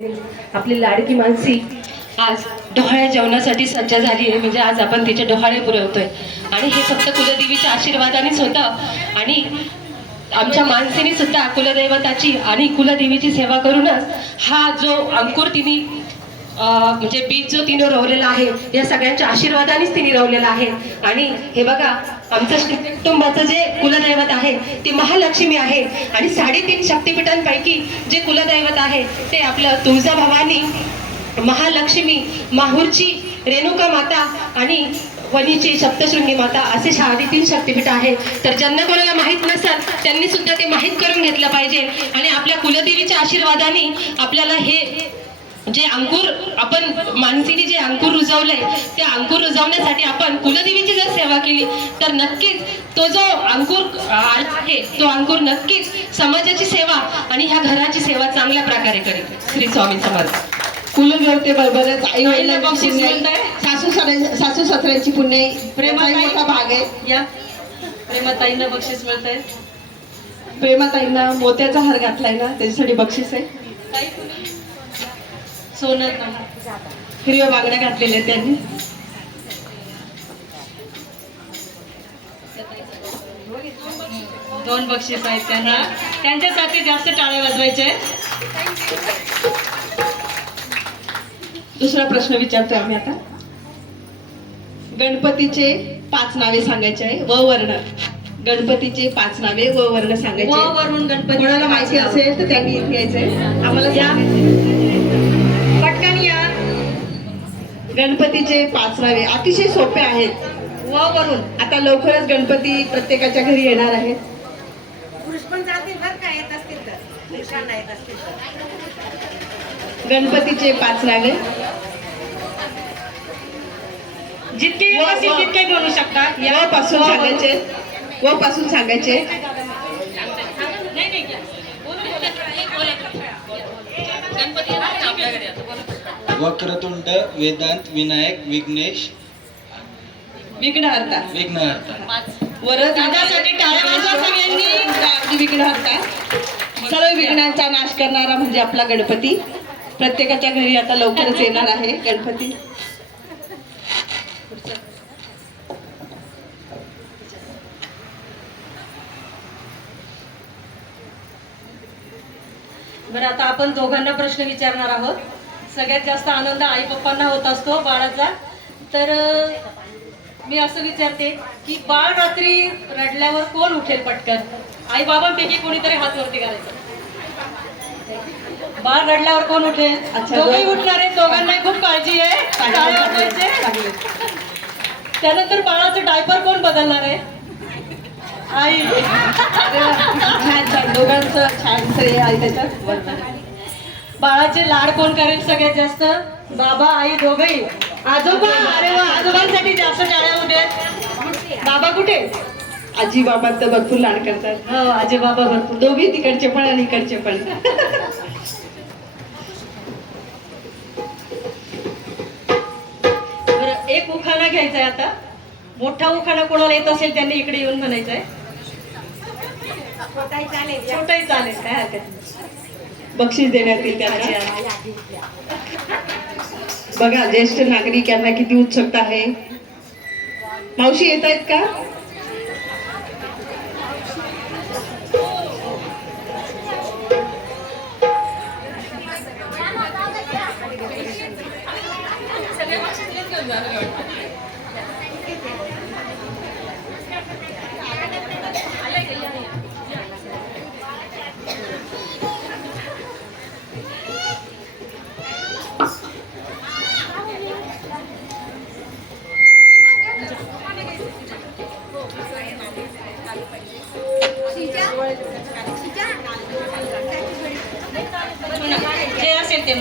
आपली लाडकी मानसी आज डोहाळ्या जेवणासाठी सज्ज झाली आहे. म्हणजे आज आपण तिचे डोहाळे पुरवतोय. आणि हे फक्त कुलदेवीच्या आशीर्वादानेच होतं आणि आमच्या मानसीने सुद्धा कुलदैवताची आणि कुलदेवीची सेवा करूनच हा जो अंकुर तिने म्हणजे बीज जो तिने रोवलेला आहे या सगळ्यांच्या आशीर्वादानेच तिने रोवलेला आहे. आणि हे बघा आमचं श्री कुटुंबाचं जे कुलदैवत आहे ते महालक्ष्मी आहे. आणि साडेतीन शक्तिपीठांपैकी जे कुलदैवत आहे ते आपलं तुळजाभवानी महालक्ष्मी माहूरची रेणुका माता आणि वणीची सप्तशृंगी माता असे साडेतीन शक्तिपीठ आहे. तर ज्यांना कोणाला माहीत नसेल त्यांनी सुद्धा ते माहीत करून घेतलं पाहिजे. आणि आपल्या कुलदेवीच्या आशीर्वादाने आपल्याला हे जे अंकुर आपण मानसीने जे अंकुर रुजवलंय ते अंकुर रुजवण्यासाठी आपण कुलदेवीची जर सेवा केली तर नक्कीच तो जो अंकुर आहे तो अंकुर नक्कीच समाजाची सेवा आणि ह्या घराची सेवा चांगल्या प्रकारे करेल. श्री स्वामी समर्थ. कुलदेवतेबरोबरच आई मिळतंय. सासू सासऱ्या- सासू सासऱ्यांची प्रेमाताई. प्रेमाचा मोठा भाग आहे. या. प्रेमताईंना बक्षीस मिळत आहे प्रेमाताईंना मोत्याचा हार घातलाय ना त्याच्यासाठी बक्षीस आहे. सोनं हिरव्या बांगड्या घातलेल्या आहेत त्यांनी. दोन बक्षीस आहेत त्यांना. त्यांच्यासाठी जास्त टाळे वाजवायचे दुसरा प्रश्न विचारतोय आम्ही आता. गणपतीचे पाच नावे सांगायचे आहे. व वर्ण. गणपतीचे पाच नावे व वर्ण सांगायचे. वरून गणपती कोणाला माहिती असेल तर त्यांनी इथे यायचंय आम्हाला या. सांगायचंय. पटकन या गणपतीचे पाच नावे अतिशय सोपे आहेत. व वरून आता लवकरच गणपती प्रत्येकाच्या घरी येणार आहेत गणपतीचे पाच नावे जितके तितके बोलू शकता. व पासून व- सांगायचे. व पासून सांगायचे नाही, नाही, घ्या. बोलू, बोलू. वक्रतुंड वेदांत विनायक विघ्नेश. विघ्नहर्ता. विघ्नहर्ता. वरद दादासाठी टाळ्या वाजवा सगळ्यांनी. विघ्नहर्ता. सर्व विघ्नांचा नाश करणारा म्हणजे आपला गणपती. प्रत्येकाच्या घरी आता लवकरच येणार आहे गणपती. बरं आता आपण दोघांना प्रश्न विचारणार आहोत. सगळ्यात जास्त आनंद आई पप्पांना होत असतो बाळाचा. तर मी असं विचारते की बाळ रात्री रडल्यावर कोण उठेल पटकन? आई बाबांपैकी कोणीतरी हात वरती करायचा बाळ रडल्यावर कोण उठेल? दोघेही दोघं. उठणार आहेत. दोघांनाही खूप काळजी आहे. त्यानंतर बाळाचं डायपर कोण बदलणार आहे? आई. दोघांचं छान श्रेय आहे त्याच्यात. बाळाचे लाड कोण करेल सगळ्यात जास्त? बाबा आई दोघही. आजोबा. अरे वा आजोबांसाठी जास्त टाळ्या होते बाबा कुठे? आजी बाबा तर भरपूर लाड करतात. हो आजी बाबा भरपूर. दोघी तिकडचे पण आणि इकडचे पण. बरं एक उखाणा घ्यायचा आहे आता. मोठा उखाणा कोणाला येत असेल त्यांनी इकडे येऊन म्हणायचंय. या. छोटाही चालेल. काय हरकत नाही. बक्षीस देण्यात येईल त्यांना. बघा ज्येष्ठ नागरिक यांना किती उत्सुकता आहे. मावशी येत आहेत का? जे ते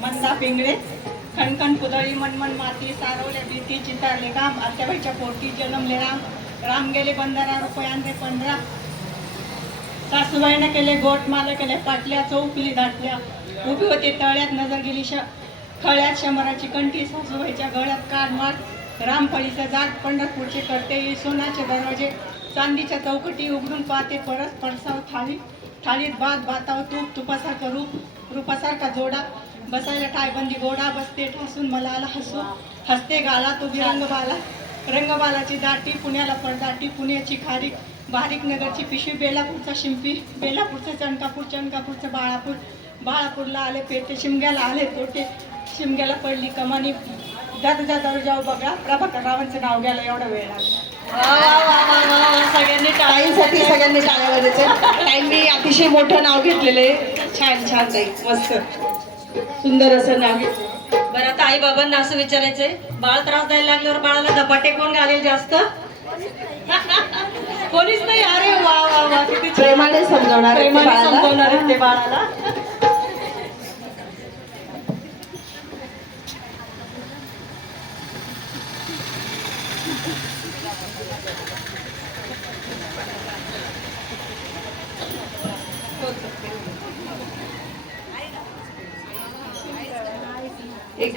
मंदा पिंगळे खणखण पुतळी मनमन माती सारवल्या भीती चितारले काम आत्याबाईच्या पोटी जन्मले राम राम गेले बंधारा रुपयांचे पंधरा. सासूबाईनं केले गोट माला केले पाटल्या चौकली दाटल्या उभी होती तळ्यात नजर गेली श खळ्यात शंभराची कंठी सासूबाईच्या गळ्यात कानमार रामफळीचा जात पंढरपूरचे करते सोनाचे दरवाजे चांदीच्या चौकटी उघडून पाहते परत पडसाव थाळी थाळीत भात भाताव तूप तुपासारखं रूप रूपासारखा जोडा बसायला टायबंदी गोडा बसते ठासून मला आला हसू हसते गाला तो रंगबाला रंगबालाची दाटी पुण्याला पडदाटी पुण्याची खारी बारीक नगरची पिशवी बेलापूरचा शिंपी बेलापूरचं चणकापूर चणकापूरचं बाळापूर बाळापूरला आले पेटे शिमग्याला आले तोटे शिमग्याला पडली कमानी. जाता जाता जाऊ बघा प्रभाकर रावांचं नाव घ्यायला एवढा वेळ लागला. सगळ्यांनी ताईसाठी सगळ्यांनी टाळ्या वाजायचं ताईंनी अतिशय मोठं नाव घेतलेलं आहे. छान छान ताई. मस्त. सुंदर असं नाव घेतलं. बरं आता आई बाबांना असं विचारायचंय बाळ त्रास द्यायला लागल्यावर बाळाला धपाटे कोण घालेल जास्त? कोणीच नाही अरे वा वा वा किती छान. प्रेमाने समजवणार आहे ते प्रेमाने बाळाला. समजवणार ते बाळाला एक